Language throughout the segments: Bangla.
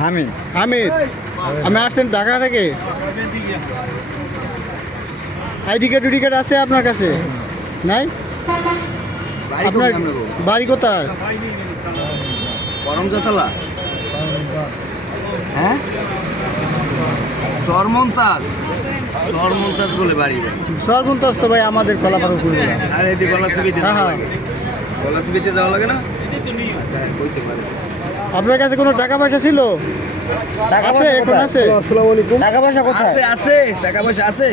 হামিদ হামিদ আমি আসছেন ঢাকা থেকে। আইডি কার্ড উডি কার্ড আছে আপনার কাছে? নাই? আপনার বাড়ি কোথায়? করমচাতলা। হ্যাঁ, চরমন্তাজ চরমন্তাজ বলে বাড়ি। সর্বন্তস তো ভাই আমাদের কলাপাড়া পুরো। আর এদিকে গলাচিবিতে হ্যাঁ যাওয়া হ্যাঁ, লাগে। গলাচিবিতে যাওয়া লাগে না? বলতে পারে। আপনার কাছে কোনো টাকা পয়সা ছিল? আছে এখন আছে? আসসালামু আলাইকুম। টাকা পয়সা কোথায়? আছে আছে, টাকা পয়সা আছে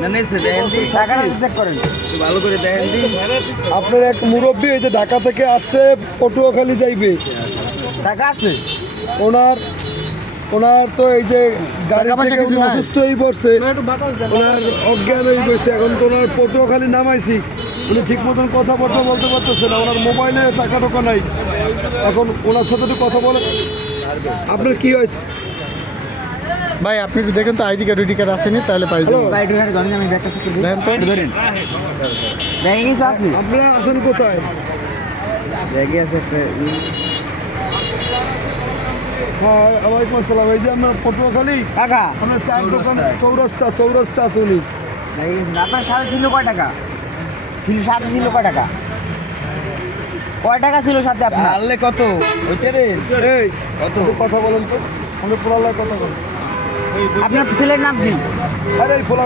না? নেছে দেখেন দি, টাকাটা চেক করেন। একটু ভালো করে দেখেন দি। আপনার এক মুরব্বী এই যে ঢাকা থেকে আসছে, পটুয়াখালী যাইবে। টাকা আছে? ওনার তো এই যে গাড়ি টাকা পয়সা থেকে কিছু উনি নাই? অসুস্থ হয়ে পড়ছে, ওনার অজ্ঞান হয়ে গেছে। এখন তো ওনার পটুয়াখালী নামাইছি, উনি ঠিক মতন কথাবার্তা বলতে পারতেছে না, ওনার মোবাইলে টাকা টোকা নাই। এখন ওনার সাথে একটু কথা বলে। আপনার কি হয়েছে? ভাই আপনি একটু দেখেন তো আইডি কার্ড উডি কার্ড আসেনি তাহলে পাই দেবো। দেখেন তো আপনারা আছেন কোথায়? ব্যাগে আছে একটা হ্যাঁ, ওয়ালাইকুম আসসালাম। এই যে আমরা পটুয়াখালী টাকা আপনার চার দোকান চৌরাস্তা আছে উনি। আপনার সাথে ছিল কয় টাকা? সাথে ছিল কয় টাকা? কয় টাকা ছিল সাথে আপনার? আনলে কত ওইটা রে? এই কত? একটু কথা বলেন তো, আমি পোলালায় কথা বলেন। আপনার ছেলের নাম কি? আরে এই পোলা